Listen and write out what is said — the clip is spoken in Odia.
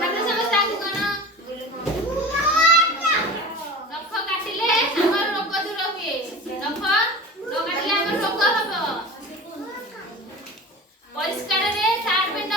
ହାତ ସମସ୍ତେ ଆଗକୁ କଣ ନଖ କାଟିଲେ ଆମର ରୋଗ ଦୂର ହୁଏ। ନଖ ନ କାଟିଲେ ଆମର ରୋଗ ହବ। ପରିଷ୍କାରରେ ସାର୍ଟ ପେଣ୍ଟ